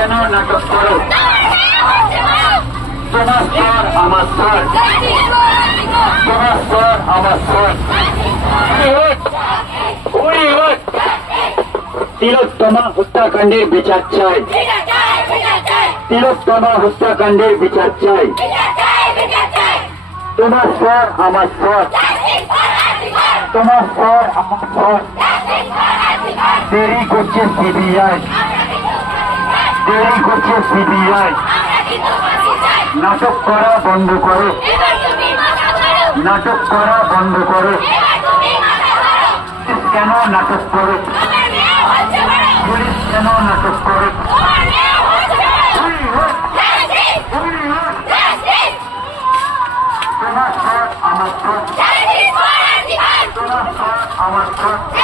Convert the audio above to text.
কেন নাটক করো তোমার স্বর আমার স্বর তোমার স্বর আমার স্বর তিলোত্তমা হত্যাকাণ্ডের বিচার চাই তিলোত্তমা হত্যাকাণ্ডের বিচার চাই তোমার স্বর আমার স্বর তোমার স্বর আমার স্বর দেরি করছে সিবিআই দেরি করছে সিবিআই। নাটক করা বন্ধ করো। নাটক করা বন্ধ করো। কেন নাটক করো? পুলিশ কেন নাটক করো? আমার আমার